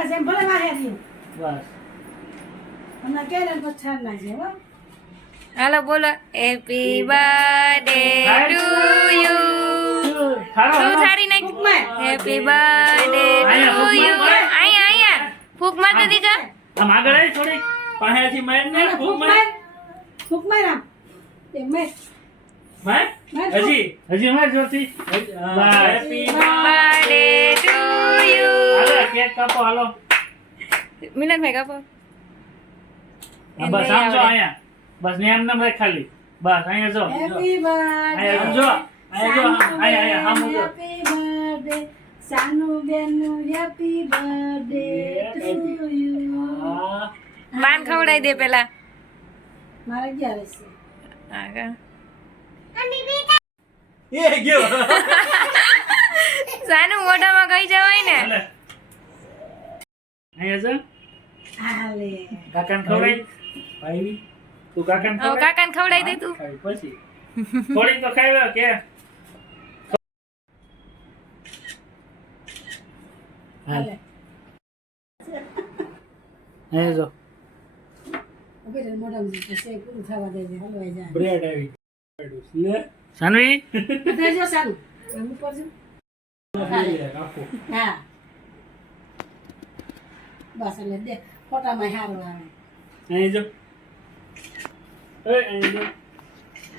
લાગે છે એમ ભલે વાહે રહ્યું બસ હમણાં કેરે તો છાન ના છે હો હાલો બોલો હેપી બર્થડે ટુ યુ ખારો શું થારી નાખ ફૂંકમાં હેપી બર્થડે ટુ યુ અહીંયા ફૂક મારતો દીકા આમ આગળ આવી થોડી પાસેથી મારીને ફૂંક માર ફૂંકમાં રામ એ મેં માર હજી માર જોરથી બસ હેપી બર્થડે ટુ યુ હાલો કેક કાપો હાલો મિલનભાઈ કાપો બસ આમ જો અહીંયા બસ ને એમ નામ રાખ ખાલી બસ અહીંયા જો હેપી બર્થડે અહીંયા જો અહીંયા આમ જો હેપી બર્થડે સાનુ બેનુ હેપી બર્થડે ટુ યુ હા પાન ખવડાવી દે પેલા મારે 11 છે આગળ એ ગયો સાનું મોઢામાં કઈ જવાય ને હાલે અહીંયા જો હાલે કાકાને ખવડાવી ભાઈ તું કાકાને હવે કાકાને ખવડાવી દે તું ખાવી પછી થોડી તો ખાઈ લો કે હાલે અહીંયા જો ઓકે મોઢામાં છે પૂરું થવા દે હલવાઈ જાય બ્રેડ આવી લે સાનવી દેજો સારું એમ ઉપર છે હા બસ એટલે દે ફોટામાં હારું આવે અહીં જો અહીં જો